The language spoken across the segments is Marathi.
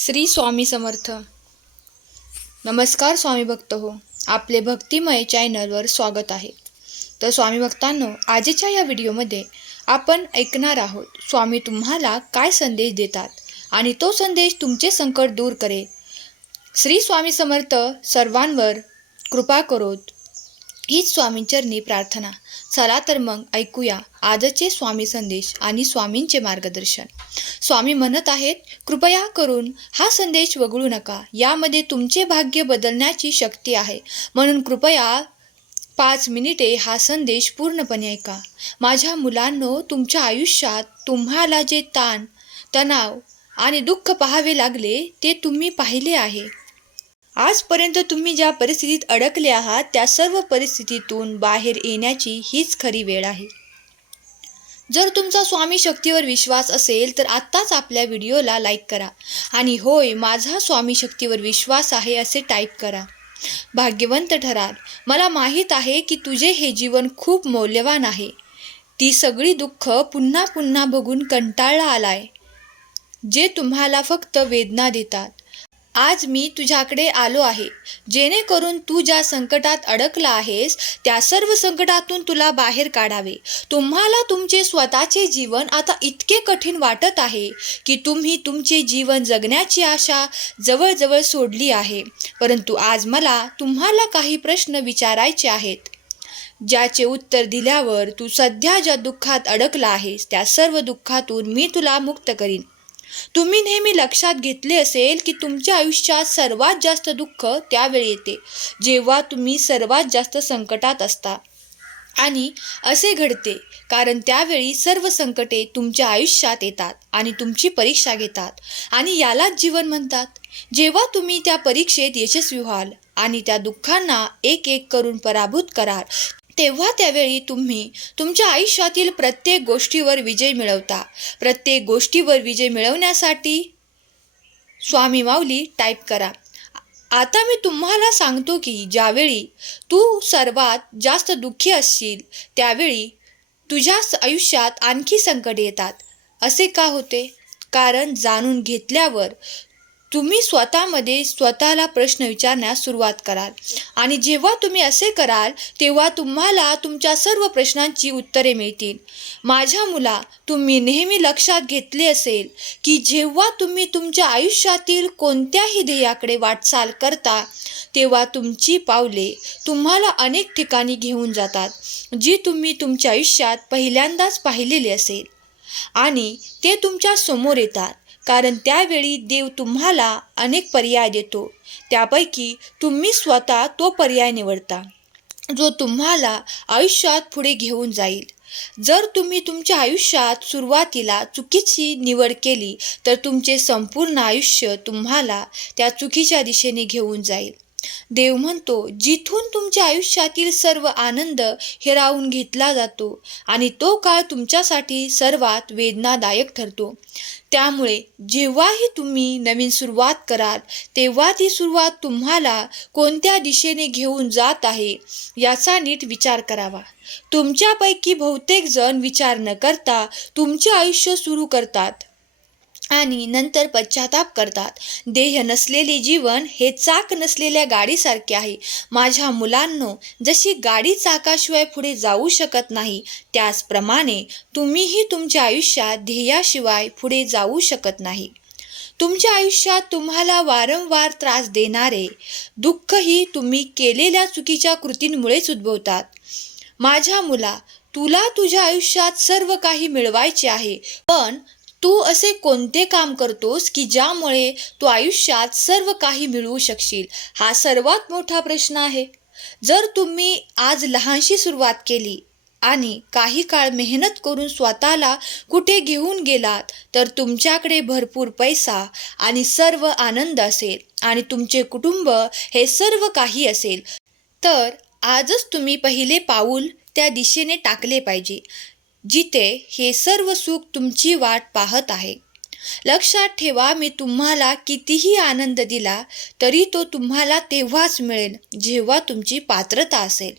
श्री स्वामी समर्थ. नमस्कार स्वामी भक्त हो. आपले भक्तिमय चॅनलवर स्वागत आहे. तर स्वामी भक्तांनो आजच्या या व्हिडिओमध्ये आपण ऐकणार आहोत स्वामी तुम्हाला काय संदेश देतात आणि तो संदेश तुमचे संकट दूर करेल. श्री स्वामी समर्थ सर्वांवर कृपा करोत. हीच स्वामींचरणी प्रार्थना. चला तर मग ऐकूया आजचे स्वामी संदेश आणि स्वामींचे मार्गदर्शन. स्वामी म्हणत आहेत कृपया करून हा संदेश वगळू नका. यामध्ये तुमचे भाग्य बदलण्याची शक्ती आहे. म्हणून कृपया पाच मिनिटे हा संदेश पूर्णपणे ऐका. माझ्या मुलांनो तुमच्या आयुष्यात तुम्हाला जे ताण तणाव आणि दुःख पाहावे लागले ते तुम्ही पाहिले आहे. आजपर्यंत तुम्ही ज्या परिस्थितीत अडकले आहात त्या सर्व परिस्थितीतून बाहेर येण्याची हीच खरी वेळ आहे. जर तुमचा स्वामी शक्तीवर विश्वास असेल तर आत्ताच आपल्या व्हिडिओला लाईक करा. आणि होय माझा स्वामी शक्तीवर विश्वास आहे असे टाईप करा. भाग्यवंत ठराल मला माहीत आहे की तुझे हे जीवन खूप मौल्यवान आहे. ती सगळी दुःख पुन्हा पुन्हा बघून कंटाळला आलाय जे तुम्हाला फक्त वेदना देतात. आज मी तुझ्याकडे आलो आहे. जेणेकरून तू ज्या संकटात अडकला आहेस त्या सर्व संकटातून तुला बाहेर काढावे. तुम्हाला तुमचे स्वतःचे जीवन आता इतके कठीण वाटत आहे की तुम्ही तुमचे जीवन जगण्याची आशा जवळजवळ सोडली आहे. परंतु आज मला तुम्हाला काही प्रश्न विचारायचे आहेत. ज्याचे उत्तर दिल्यावर तू सध्या ज्या दुःखात अडकला आहेस त्या सर्व दुःखातून मी तुला मुक्त करीन. तुम्ही नेहमी लक्षात घेतले असेल की तुमच्या आयुष्यात सर्वात जास्त दुःख त्यावेळी येते जेव्हा तुम्ही सर्वात जास्त संकटात असता. आणि असे घडते कारण त्यावेळी सर्व संकटे तुमच्या आयुष्यात येतात आणि तुमची परीक्षा घेतात आणि यालाच जीवन म्हणतात. जेव्हा तुम्ही त्या परीक्षेत यशस्वी व्हाल आणि त्या दुःखांना एक एक करून पराभूत कराल तेव्हा त्यावेळी तुम्ही तुमच्या आयुष्यातील प्रत्येक गोष्टीवर विजय मिळवता. प्रत्येक गोष्टीवर विजय मिळवण्यासाठी स्वामी माऊली टाईप करा. आता मी तुम्हाला सांगतो की ज्यावेळी तू सर्वात जास्त दुःखी असशील त्यावेळी तुझ्या आयुष्यात आणखी संकट येतात. असे का होते? कारण जाणून घेतल्यावर तुम्ही स्वतःमध्ये स्वतःला प्रश्न विचारण्यास सुरुवात कराल. आणि जेव्हा तुम्ही असे कराल तेव्हा तुम्हाला तुमच्या सर्व प्रश्नांची उत्तरे मिळतील. माझ्या मुला तुम्ही नेहमी लक्षात घेतले असेल की जेव्हा तुम्ही तुमच्या आयुष्यातील कोणत्याही ध्येयाकडे वाटचाल करता तेव्हा तुमची पावले तुम्हाला अनेक ठिकाणी घेऊन जातात जी तुम्ही तुमच्या आयुष्यात पहिल्यांदाच पाहिलेली असेल. आणि ते तुमच्यासमोर येतात. कारण त्यावेळी देव तुम्हाला अनेक पर्याय देतो. त्यापैकी तुम्ही स्वतः तो पर्याय निवडता जो तुम्हाला आयुष्यात पुढे घेऊन जाईल. जर तुम्ही तुमच्या आयुष्यात सुरुवातीला चुकीची निवड केली तर तुमचे संपूर्ण आयुष्य तुम्हाला त्या चुकीच्या दिशेने घेऊन जाईल. देव म्हणतो जिथून तुमच्या आयुष्यातील सर्व आनंद हिरावून घेतला जातो आणि तो काळ तुमच्यासाठी सर्वात वेदनादायक ठरतो. त्यामुळे जेव्हाही तुम्ही नवीन सुरुवात कराल तेव्हा ती सुरुवात तुम्हाला कोणत्या दिशेने घेऊन जात आहे याचा नीट विचार करावा. तुमच्यापैकी बहुतेक जण विचार न करता तुमचे आयुष्य सुरू करतात. आणि नंतर पश्चाताप करतात. देह नसलेले जीवन हे चाक नसलेल्या गाडीसारखे आहे. माझ्या मुलांनो जशी गाडी चाकाशिवाय पुढे जाऊ शकत नाही त्याचप्रमाणे तुम्हीही तुमच्या आयुष्यात ध्येयाशिवाय पुढे जाऊ शकत नाही. तुमच्या आयुष्यात तुम्हाला वारंवार त्रास देणारे दुःखही तुम्ही केलेल्या चुकीच्या कृतींमुळेच उद्भवतात. माझ्या मुला तुला तुझ्या आयुष्यात सर्व काही मिळवायचे आहे पण तू असे कोणते काम करतोस की ज्यामुळे तू आयुष्यात सर्व काही मिळवू शकशील? हा सर्वात मोठा प्रश्न आहे. जर तुम्ही आज लहानशी सुरुवात केली आणि काही काळ मेहनत करून स्वतःला कुठे घेऊन गेलात तर तुमच्याकडे भरपूर पैसा आणि सर्व आनंद असेल आणि तुमचे कुटुंब हे सर्व काही असेल. तर आजच तुम्ही पहिले पाऊल त्या दिशेने टाकले पाहिजे. जिथे हे सर्व सुख तुमची वाट पाहत आहे. लक्षात ठेवा मी तुम्हाला कितीही आनंद दिला तरी तो तुम्हाला तेव्हाच मिळेल जेव्हा तुमची पात्रता असेल.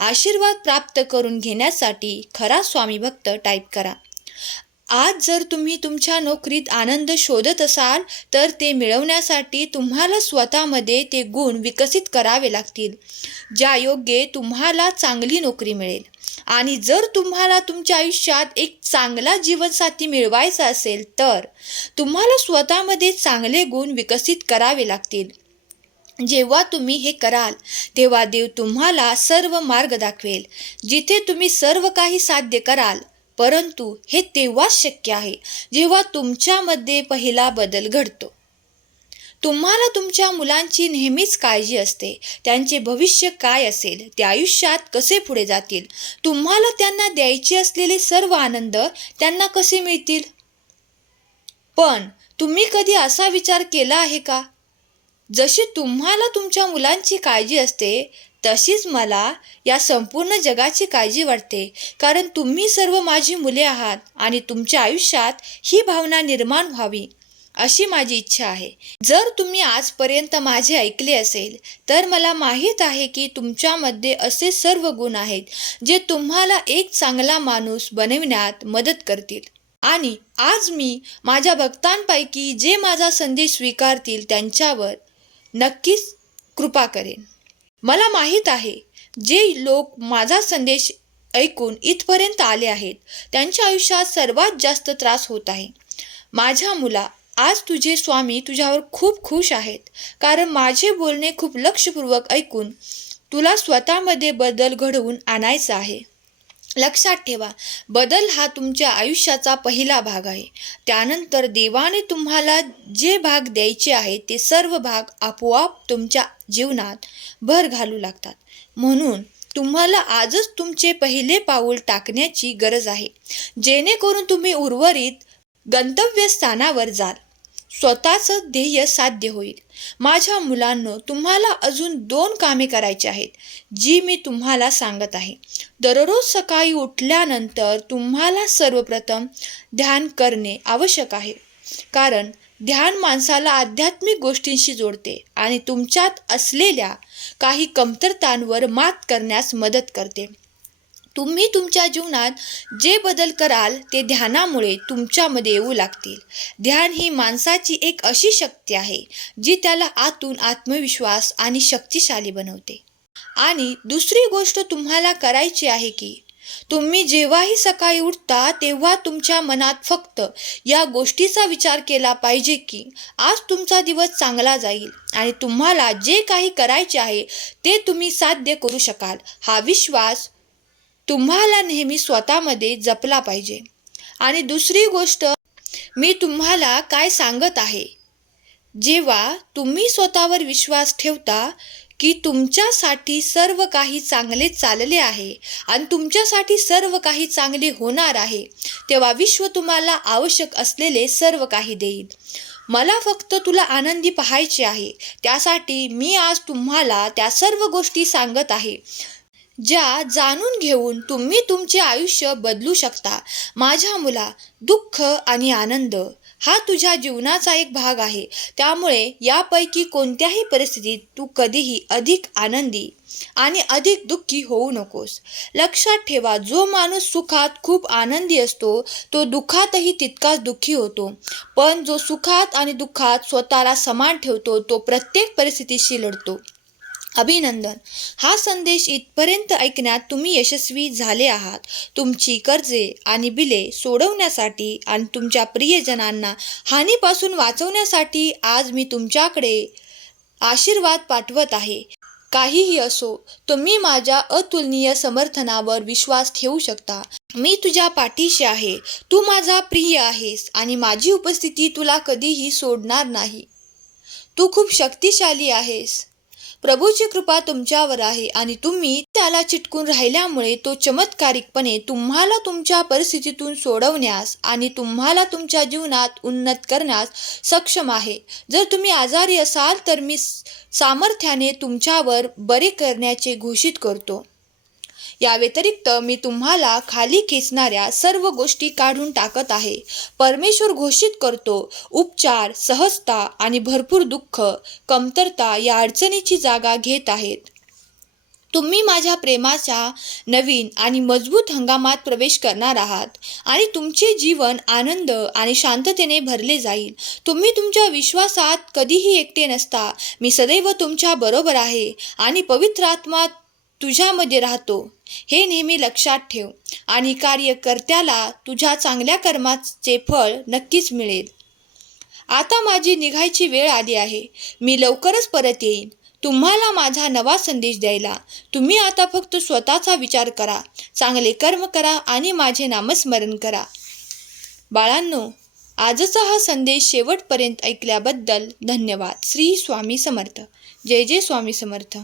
आशीर्वाद प्राप्त करून घेण्यासाठी खरा स्वामी भक्त टाईप करा. आज जर तुम्ही तुमच्या नोकरीत आनंद शोधत असाल तर ते मिळवण्यासाठी तुम्हाला स्वतःमध्ये ते गुण विकसित करावे लागतील ज्या योग्य तुम्हाला चांगली नोकरी मिळेल. आणि जर तुम्हाला तुमच्या आयुष्यात एक चांगला जीवनसाथी मिळवायचा असेल तर तुम्हाला स्वतःमध्ये चांगले गुण विकसित करावे लागतील. जेव्हा तुम्ही हे कराल तेव्हा देव तुम्हाला सर्व मार्ग दाखवेल. जिथे तुम्ही सर्व काही साध्य कराल परंतु हे तेव्हाच शक्य आहे जेव्हा तुमच्यामध्ये पहिला बदल घडतो. तुम्हाला तुमच्या मुलांची नेहमीच काळजी असते. त्यांचे भविष्य काय असेल ते आयुष्यात कसे पुढे जातील? तुम्हाला त्यांना द्यायचे असलेले सर्व आनंद त्यांना कसे मिळतील? पण तुम्ही कधी असा विचार केला आहे का? जशी तुम्हाला तुमच्या मुलांची काळजी असते तशीच मला या संपूर्ण जगाची काळजी वाटते. कारण तुम्ही सर्व माझी मुले आहात आणि तुमच्या आयुष्यात ही भावना निर्माण व्हावी अशी माझी इच्छा आहे. जर तुम्ही आजपर्यंत माझे ऐकले असेल तर मला माहीत आहे की तुमच्यामध्ये असे सर्व गुण आहेत जे तुम्हाला एक चांगला माणूस बनविण्यात मदत करतील. आणि आज मी माझ्या भक्तांपैकी जे माझा संदेश स्वीकारतील त्यांच्यावर नक्कीच कृपा करेन. मला माहीत आहे जे लोक माझा संदेश ऐकून इथपर्यंत आले आहेत त्यांच्या आयुष्यात सर्वात जास्त त्रास होत आहे. माझ्या मुला आज तुझे स्वामी तुझ्यावर खूप खुश आहेत कारण माझे बोलणे खूप लक्षपूर्वक ऐकून तुला स्वतःमध्ये बदल घडवून आणायचा आहे. लक्षात ठेवा बदल हा तुमच्या आयुष्याचा पहिला भाग आहे. त्यानंतर देवाने तुम्हाला जे भाग द्यायचे आहे ते सर्व भाग आपोआप तुमच्या जीवनात भर घालू लागतात. म्हणून तुम्हाला आजच तुमचे पहिले पाऊल टाकण्याची गरज आहे. जेणेकरून तुम्ही उर्वरित गंतव्यस्थानावर जाल. स्वतःचं ध्येय साध्य होईल. माझ्या मुलांनो तुम्हाला अजून दोन कामे करायची आहेत जी मी तुम्हाला सांगत आहे. दररोज सकाळी उठल्यानंतर तुम्हाला सर्वप्रथम ध्यान करणे आवश्यक आहे. कारण ध्यान माणसाला आध्यात्मिक गोष्टींशी जोडते आणि तुमच्यात असलेल्या काही कमतरतांवर मात करण्यास मदत करते. तुम्ही तुमच्या जीवनात जे बदल कराल ते ध्यानामुळे तुमच्यामध्ये येऊ लागतील. ध्यान ही माणसाची एक अशी शक्ती आहे जी त्याला आतून आत्मविश्वास आणि शक्तिशाली बनवते. आणि दुसरी गोष्ट तुम्हाला करायची आहे की तुम्ही जेव्हाही सकाळी उठता तेव्हा तुमच्या मनात फक्त या गोष्टीचा विचार केला पाहिजे की आज तुमचा दिवस चांगला जाईल आणि तुम्हाला जे काही करायचे आहे ते तुम्ही साध्य करू शकाल. हा विश्वास तुम्हाला नेहमी स्वतःमध्ये जपला पाहिजे. आणि दुसरी गोष्ट मी तुम्हाला काय सांगत आहे? जेव्हा तुम्ही स्वतःवर विश्वास ठेवता की तुमच्यासाठी सर्व काही चांगले चालले आहे आणि तुमच्यासाठी सर्व काही चांगले होणार आहे तेव्हा विश्व तुम्हाला आवश्यक असलेले सर्व काही देईल. मला फक्त तुला आनंदी पाहायचे आहे. त्यासाठी मी आज तुम्हाला त्या सर्व गोष्टी सांगत आहे. ज्या जाणून घेऊन तुम्ही तुमचे आयुष्य बदलू शकता. माझ्या मुला दुःख आणि आनंद हा तुझ्या जीवनाचा एक भाग आहे. त्यामुळे यापैकी कोणत्याही परिस्थितीत तू कधीही अधिक आनंदी आणि अधिक दुःखी होऊ नकोस. लक्षात ठेवा जो माणूस सुखात खूप आनंदी असतो तो दुःखातही तितकाच दुःखी होतो. पण जो सुखात आणि दुःखात स्वतःला समान ठेवतो तो प्रत्येक परिस्थितीशी लढतो. अभिनंदन. हा संदेश इथपर्यंत ऐकण्यात तुम्ही यशस्वी झाले आहात. तुमची कर्जे आणि बिले सोडवण्यासाठी आणि तुमच्या प्रियजनांना हानीपासून वाचवण्यासाठी आज मी तुमच्याकडे आशीर्वाद पाठवत आहे. काहीही असो तुम्ही माझ्या अतुलनीय समर्थनावर विश्वास ठेवू शकता. मी तुझ्या पाठीशी आहे. तू माझा प्रिय आहेस आणि माझी उपस्थिती तुला कधीही सोडणार नाही. तू खूप शक्तिशाली आहेस. प्रभूची कृपा तुमच्यावर आहे आणि तुम्ही त्याला चिटकून राहिल्यामुळे तो चमत्कारिकपणे तुम्हाला तुमच्या परिस्थितीतून सोडवण्यास आणि तुम्हाला तुमच्या जीवनात उन्नत करण्यास सक्षम आहे. जर तुम्ही आजारी असाल तर मी सामर्थ्याने तुमच्यावर बरे करण्याचे घोषित करतो. या व्यतिरिक्त मी तुम्हाला खाली खेचणाऱ्या सर्व गोष्टी काढून टाकत आहे. परमेश्वर घोषित करतो उपचार सहजता आणि भरपूर दुःख कमतरता या अडचणीची जागा घेत आहेत. तुम्ही माझ्या प्रेमाच्या नवीन आणि मजबूत हंगामात प्रवेश करणार आहात आणि तुमचे जीवन आनंद आणि शांततेने भरले जाईल. तुम्ही तुमच्या विश्वासात कधीही एकटे नसता. मी सदैव तुमच्या बरोबर आहे आणि पवित्र आत्मा तुझ्यामध्ये राहतो. हे नेहमी लक्षात ठेव आणि कार्यकर्त्याला तुझ्या चांगल्या कर्माचे फळ नक्कीच मिळेल. आता माझी निघायची वेळ आली आहे. मी लवकरच परत येईन. तुम्हाला माझा नवा संदेश द्यायला. तुम्ही आता फक्त स्वतःचा विचार करा. चांगले कर्म करा आणि माझे नामस्मरण करा. बाळांनो आजचा हा संदेश शेवटपर्यंत ऐकल्याबद्दल धन्यवाद. श्री स्वामी समर्थ. जय जय स्वामी समर्थ.